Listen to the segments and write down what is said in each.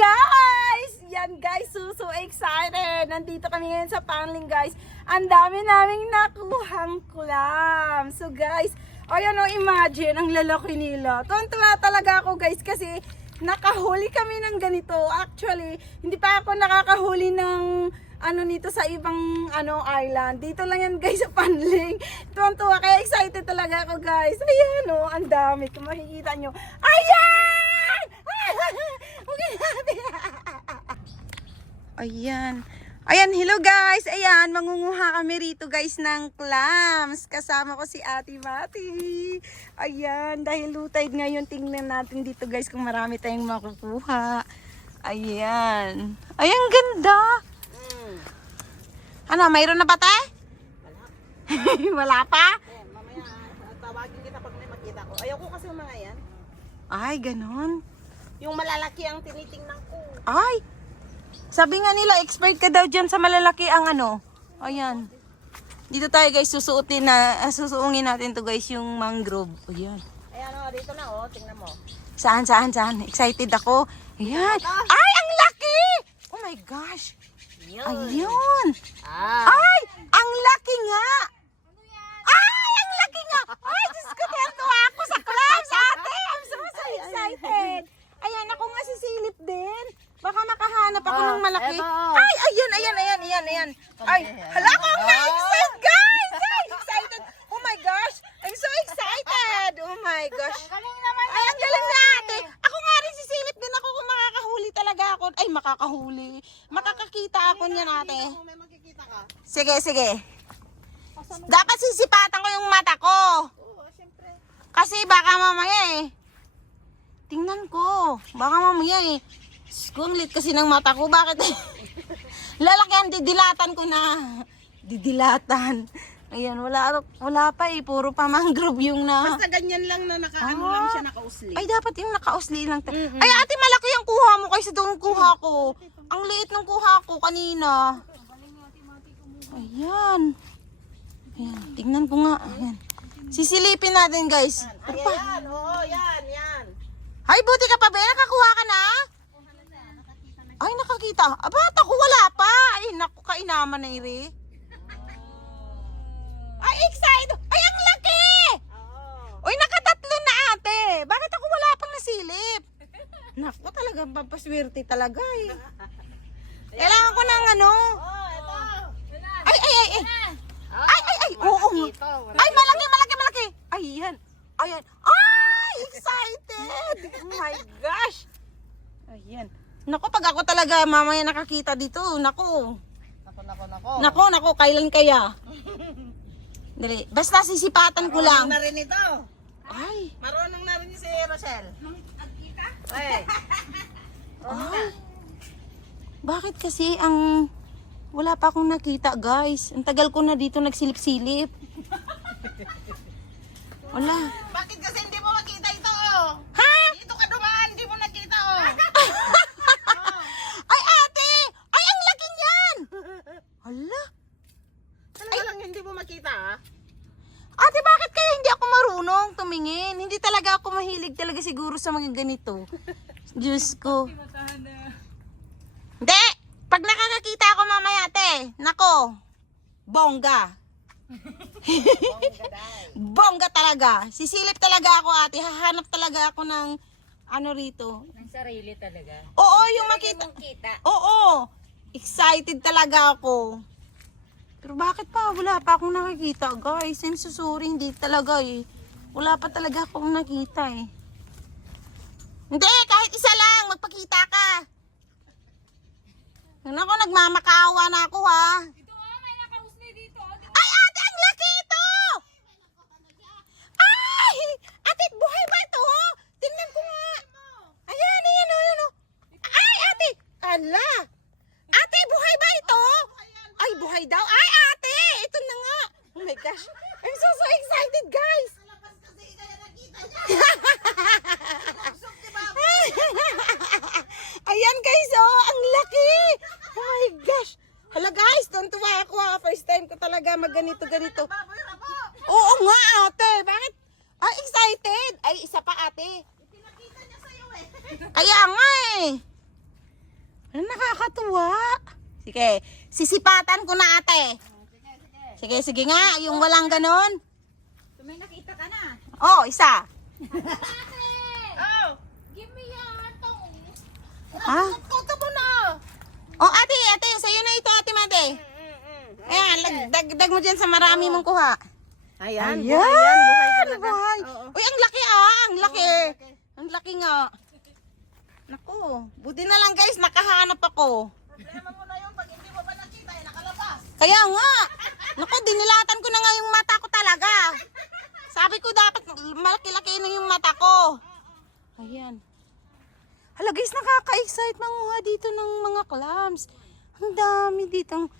guys! Yan guys, so excited! Nandito kami ngayon sa Panling guys. Ang dami naming nakuhang clam. So guys, ayan o, imagine, ang lalaki nila. Tuwan-tuwa talaga ako guys kasi nakahuli kami ng ganito. Actually, hindi pa ako nakakahuli ng nito sa ibang island. Dito lang yan guys sa Panling. Tuwan-tuwa, kaya excited talaga ako guys. Ayan o, ang dami. Kung makikita nyo. Ayan! Ayan. Ayan, hello guys. Ayan, mangunguha kami rito guys ng clams. Kasama ko si Ate Mati. Ayan, dahil low tide ngayon, tingnan natin dito guys kung marami tayong makukuha. Ayan. Ayan, ganda. Ano, mayroon na ba tayo? Wala pa? Mamaya, tawagin kita pag may makita ko. Ayaw ko kasi yung mga yan. Ay, ganon. Yung malalaki ang tinitingnan ko. Ay! Sabi nga nila, expert ka daw dyan sa malalaki ang Ayan. Dito tayo guys, susuungin natin to guys, yung mangrove. Ayan. Ayan o, dito na o, tingnan mo. Saan? Excited ako. Ayan. Ay, ang laki! Oh my gosh. Ayun. Ay, ang laki nga. Ay, ang laki nga. Ay, Diyos ko, tuwa ako sa clams, ate. I'm so excited. Ayan, ako nga sisilip din. Baka makahanap ako ng malaki. Ay, ayan. Ay, hala ko ang na-excite, guys. Ay, excited. Oh my gosh. I'm so excited. Oh my gosh. Ay, ang galing na ate. Ako nga rin sisilip din ako kung makakahuli talaga ako. Ay, makakahuli. Makakakita ako niyan ate. Kung may makikita ka. Sige. Dapat sisipatan ko yung mata ko. Oo, syempre. Kasi baka mamaya tingnan ko. Baka mamaya Ang lit kasi ng mata ko. Bakit? Lalakyan, didilatan ko na. Didilatan. Ayan, wala pa puro pa mangrove yung na. Basta ganyan lang na lang siya nakausli. Ay, dapat yung nakausli lang. Ay, ate, malaki yung kuha mo kaysa doon kuha ko. Ang liit ng kuha ko kanina. Ayan. Ayan, tingnan ko nga. Ayan. Sisilipin natin, guys. Ayan, oo, yan. Ay, buti ka pa ba? Nakakuha ka na? Ay, nakakita. Abat, ako wala pa. Ay, naku, kainaman na iri. Ay, excited. Ay, ang laki! Uy, nakatatlo na ate. Bakit ako wala pang nasilip? Naku, talagang papaswerte talaga Kailangan ko ng Oh, ito. Ay. Ay, oo. Ay, malaki. Ayan. Ay, excited. Oh my gosh. Ayan. Naku, pag ako talaga mamaya nakakita dito, naku, kailan kaya? Dali, basta sisipatan ko lang. Marunong na rin ito. Ay. Marunong na rin si Rochelle. Ay. Bakit kasi wala pa akong nakita, guys. Ang tagal ko na dito nagsilip-silip. Wala. Bakit kasi hindi mo makita ito? Ha? Dito ka dumaan, hindi mo nakita Ay, ate! Ay, ang laki niyan! Hala. Talaga lang hindi mo makita Ate, bakit kaya hindi ako marunong tumingin? Hindi talaga ako mahilig talaga siguro sa mga ganito. Diyos ko. Hindi! Pag nakakakita ako mamaya, ate, nako, bongga. Bongga talaga. Sisilip talaga ako, ate. Hahanap talaga ako ng rito. Ang sarili talaga. Oo, yung makita. Oo. Excited talaga ako. Pero bakit pa? Wala pa akong nakikita, guys. I'm so sorry, hindi talaga Wala pa talaga akong nakita Hindi, kahit isa lang. Magpakita ka. Ako, nagmamakaawa na ako, ha. Ito may nakausli dito. Ay, ate, ang laki ito! Ay! Ate, buhay ba ito? Tingnan ko nga. Ayan. Ay, ate! Ala! Ate, buhay ba ito? Ay, buhay daw. Ay, ate! Ito na nga. Oh my gosh. I'm so excited, guys. Ayan, guys, ang laki. Oh my gosh. Hala, guys, tuwa ako First time ko talaga ganito. Oo nga, ate. Bakit? Ay, excited. Ay, isa pa, ate. Pinakita niya sa'yo Kaya nga Ano nakakatuwa? Sige, sisipatan ko na ate. Sige, sige nga, yung walang ganon. So, may nakita ka na. Oh, isa. Oh! Give me your tongue. Ha? Kuto mo na! Oh, ate, sa'yo na ito, ate Mate. Ayan, dagdag mo dyan sa marami mong kuha. Ayan, Ayan, buhay talaga. buhay. Oo. Uy, ang laki ang laki. Ang laki nga. Naku, buti na lang guys, nakahanap ako. Problema mo na yun, pag hindi mo pa nakita, nakalabas. Kaya nga. Naku, dinilatan ko na nga yung mata ko talaga. Sabi ko dapat malaki-laki na yung mata ko. Ayan. Hala guys, nakaka-excite manguha dito ng mga clams. Ang dami ditong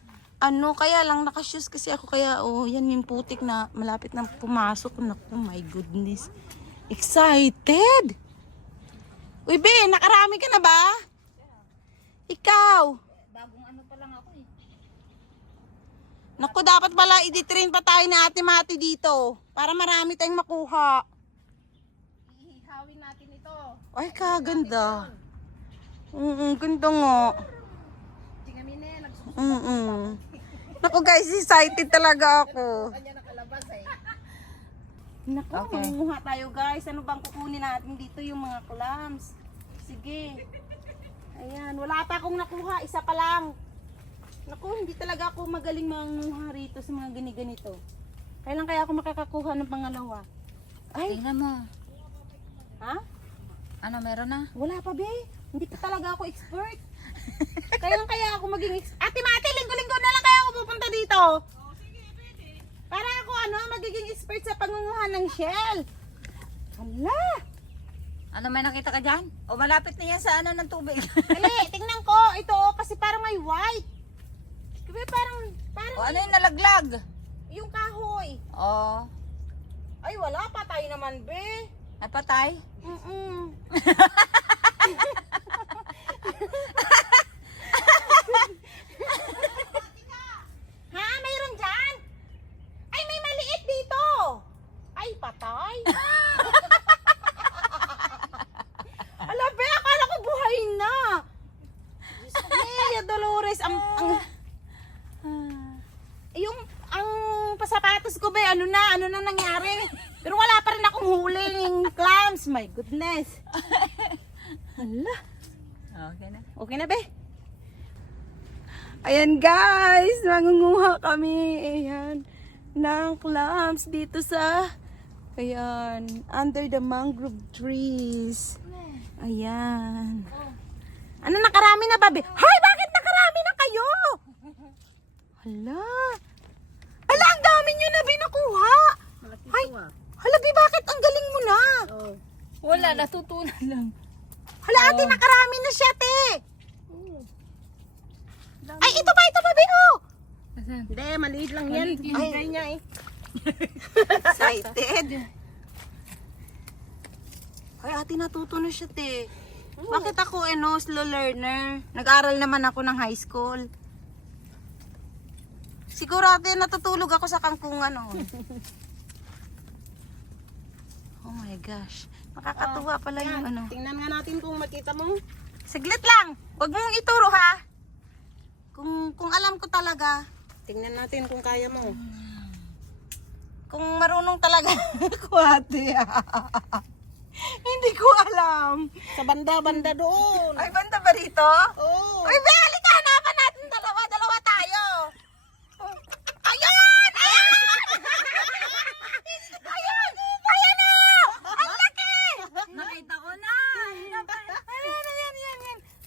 kaya lang nakashoes kasi ako kaya yan yung putik na malapit na pumasok. Naku, my goodness. Excited! Uy, be, nakarami ka na ba? Ikaw? Bagong ano pa lang ako eh. Naku, dapat pala i-train pa tayo ni Ate Mati dito para marami tayong makuha. Ihihawin natin ito. Ay, kaganda. Ganda nga. Tingamine, nagsusunod Naku guys, excited talaga ako. niya nakalabas eh. Naku, Okay. mangunguha tayo guys. Ano bang kukunin natin dito yung mga clams? Sige. Ayan, wala pa akong nakuha. Isa pa lang. Naku, hindi talaga ako magaling manguha rito sa mga gani-ganito. Kailan kaya ako makakakuha ng pangalawa? Ay, Tingnan mo. ha? Ano, meron na? Wala pa, be. Hindi pa talaga ako expert. Kailan kaya ako maging expert? Ate Mate, linggo-linggo na lang kaya ako pupunta dito. Para ako magiging expert sa pangunguha ng shell. Hala. Ano, may nakita ka dyan? O malapit na yan sa ano ng tubig. Ali, tingnan ko. Ito, kasi parang may white. Kasi parang O ano yung nalaglag? yung kahoy. O, Ay, wala. Patay naman, be. ay patay. Ha? Mayroon dyan? Ay, may maliit dito. Ay, patay. Ala, be, akala ko buhay na. Maria Dolores, ang pasapatos ko, be, ano na nangyari? Pero wala pa rin akong huling clams. My goodness. Hala. Okay na. Okay na, be? Ayan guys, mangunguha kami. Ayan, ng clams dito sa, under the mangrove trees. Ayan. Ano, nakarami na ba, be? Hoy, bakit nakarami na kayo? Hala. Hala, ang dami nyo na, be, nakuha. Ay, hala, be, bakit ang galing mo na? Wala, natutunan lang. Hala, ate, nakarami na siya, te. Ay, ito pa, be, oh. Hindi, maliit lang yan. Ay, niya eh. Excited. Ay, ate, natuto na siya, te. Bakit ako, slow learner? Nag-aral naman ako ng high school. Siguro, ate, natutulog ako sa kangkungan, oh. Oh my gosh. Nakakatuwa pala yung Tingnan nga natin kung makita mo. Saglit lang. Huwag mong ituro, ha? Kung alam ko talaga. Tingnan natin kung kaya mo. Kung marunong talaga ako, ate. Hindi ko alam. Sa banda-banda doon. Ay, banda ba rito? Oo. Uy, be, halika, hanapan natin dalawa tayo. Ayun! Ayun! Ayun! Ayun na! Ang laki! Nakita ko na.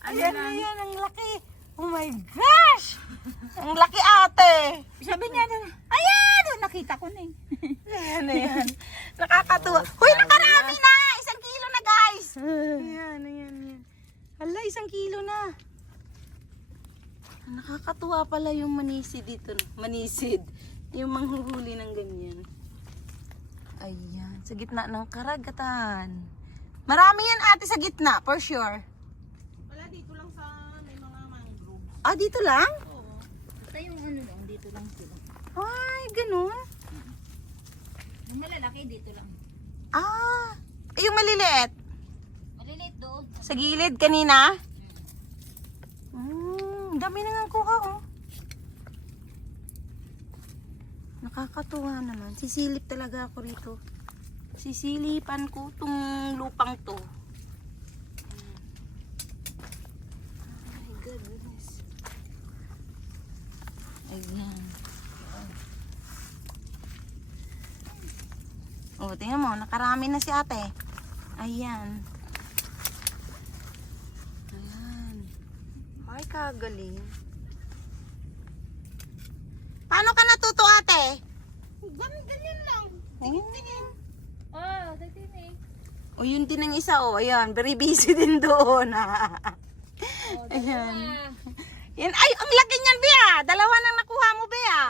Ayan, ang laki. Oh my gosh! Ang laki, ate. Sabi niya na, ayan, nakita ko na eh. Ayan. Nakakatuwa. Hoy, nakarami na! 1 kilo na, guys! Ayan. Hala, 1 kilo na. Nakakatuwa pala yung manisid dito. Manisid. Yung manghuhuli ng ganyan. Ayan, sa gitna ng karagatan. Marami yan, ate, sa gitna, for sure. Wala, dito lang sa may mga mangrove. Ah, dito lang? Oo. Basta yung ano lang, dito lang sila. Ay, ganun. Yung malalaki, dito lang. Ah, yung maliliit. Maliliit doon. Sa gilid kanina? dami na nga kuha, oh. Nakakatuwa naman. Sisilip talaga ako rito. Sisilipan ko tong lupang to. Oh my goodness. Ayan. Oh, tingnan mo, nakarami na si ate. Ayan. Ayan. Ay, kagaling. Paano ka natuto, ate? Ganyan lang. Tingin. Oh, dito eh. O, yun din ang isa, oh. Ayan, very busy din doon. Ayan. Yan. Ay, ang laki niyan, Bea. Dalawa nang nakuha mo, Bea.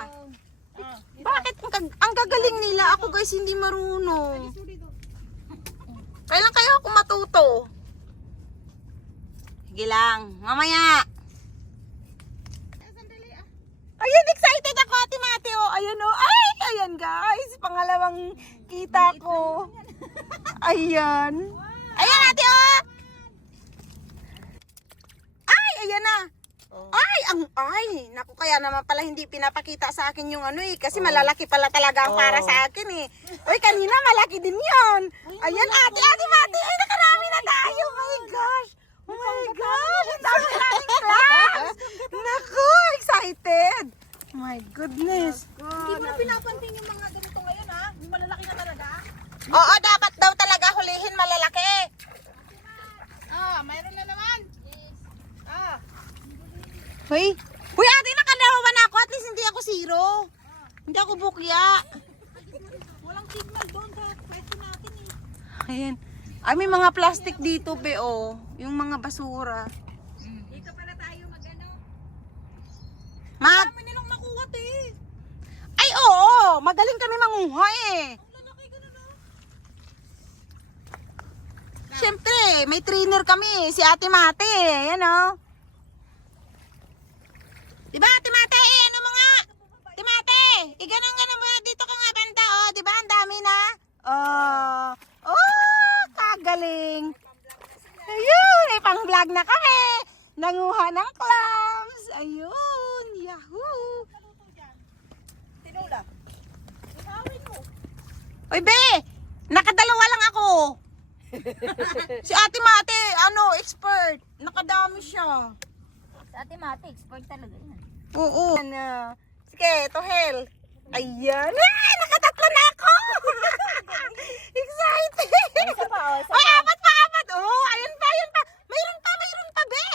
Bakit? Ang gagaling nila. Ako, guys, hindi marunong. Kailan kayo ako matuto? Sige lang. Mamaya. Ayan, excited ako, Ate Mateo. Ayan, oh. Ay, ayan, guys. Pangalawang kita ko. Ayan. Ayan, Ate, oh. Ay, ayan na. Ay, naku, kaya naman pala hindi pinapakita sa akin yung ano eh, kasi malalaki pala talaga ang para sa akin eh. Uy, kanina malaki din yon. Ayan, ate, Mati, ay, nakarami na tayo. Oh my gosh. Oh my gosh, ang dami nating class. Naku, excited. Oh my goodness. Hindi mo na pinapansin yung mga ganito ngayon, ha? Yung malalaki na talaga. Oo, dapat daw talaga hulihin malalaki. Mayroon na naman. Hoy, ate, nakadawa na ako. At least hindi ako zero. Hindi ako bukya. Walang signal doon sa pwesto natin, eh. Ayan. Ay, may mga plastic dito, be, oh. Yung mga basura. Dito pala tayo mag-ano. Mag... Kami nilang nakuha, eh. Ay, oo. Magaling kami manguha, eh. Lalaki ka na, no? Siyempre, may trainer kami. Si Ate Mate, eh. Yan, oh. Diba, Ate Mate? Ano mo nga? Ate Mate, iganang-ganan mo dito ka nga banda, oh. Diba, ang dami na? Kagaling. Ayun, may pang-vlog na kami. Nanguha ng clams. Ayun, yahoo. Tinula. Ihawin mo. Oy, be, nakadalawa lang ako. Si Ate Mate, expert. Nakadami siya. Sa Ate Mati, expert talaga yan. Oo. Sige, to hell. Ayan. Ay, nakatatlo na ako. Excited. Isa pa, oh, isa Ay, pa. apat. Oh, ayun pa. Mayroon pa, be.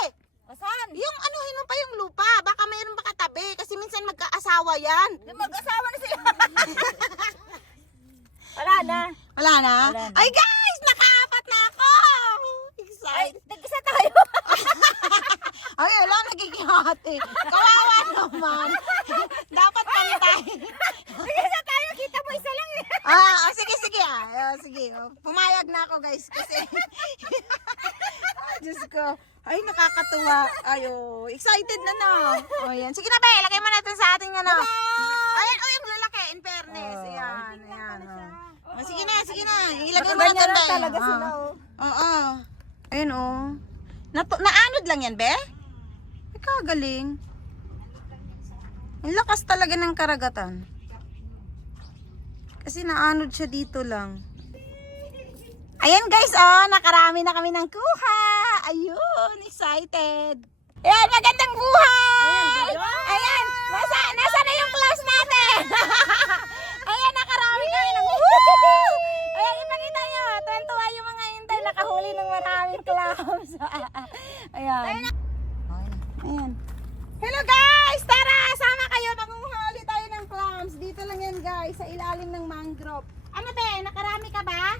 O, saan? Yung anuhin mo pa yung lupa. Baka mayroon pa katabi. Kasi minsan magkaasawa yan. Mag-asawa na sila. Wala na. Wala na? Wala na. Ay, guys, nakaapat na ako. Ay, Excited. nag-isa tayo. Ay, wala, nagigihati. Kawawa naman. Dapat pantay. Nag-isa tayo, kita mo isa lang eh. Sige. Sige. Pumayag na ako, guys. Kasi, Diyos ko. Ay, nakakatuwa. Excited na. O, yan. Sige na, be. Lagay mo natin sa ating ano. Ayan, yung lalaki. In fairness. Ayan. Sige na. Ilagay mo natin, be. talaga sila, oh. Oo. Ayun, oh. Naanod lang yan, be? Ay, kagaling. Ang lakas talaga ng karagatan. Kasi naanod siya dito lang. Ayan, guys, oh. Nakarami na kami ng kuha. Ayun, excited. Ayan, magandang buhay. Ayan, nasa na yung class natin. Ayan, nakarami kami ng woo! Ayan, ipakita nyo. Tuwan-tuwa yung mga hinday. Nakahuli ng maraming clams. Ayan. Ayan. Hello, guys! Tara, sama kayo. Manguha ulit tayo ng clams. Dito lang yan, guys. Sa ilalim ng mangrove. Ano, be? Nakarami ka ba?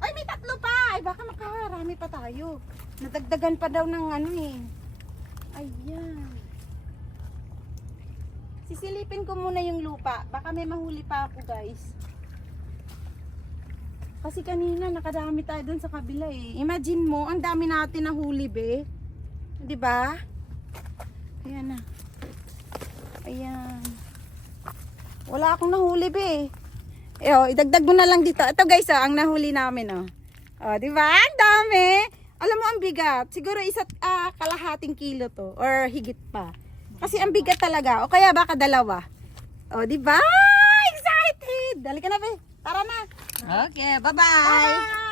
Ay, may tatlo pa. Ay, baka makarami pa tayo. Nadagdagan pa daw ng ano eh. Ayan. Sisilipin ko muna yung lupa. Baka may mahuli pa ako, guys. Kasi kanina nakadami tayo dun sa kabila eh. Imagine mo, ang dami natin nahuli, be. 'Di ba? Ayan na. Ayan. Wala akong nahuli, be. Idagdag mo na lang dito. Ito, guys, ang nahuli namin, oh. Oh, 'di ba? Ang dami. Alam mo ang bigat. Siguro kalahating kilo to or higit pa. Kasi ang bigat talaga. O kaya baka dalawa. O, di ba? Excited! Dali ka na, be. Tara na. Okay, bye-bye. Bye!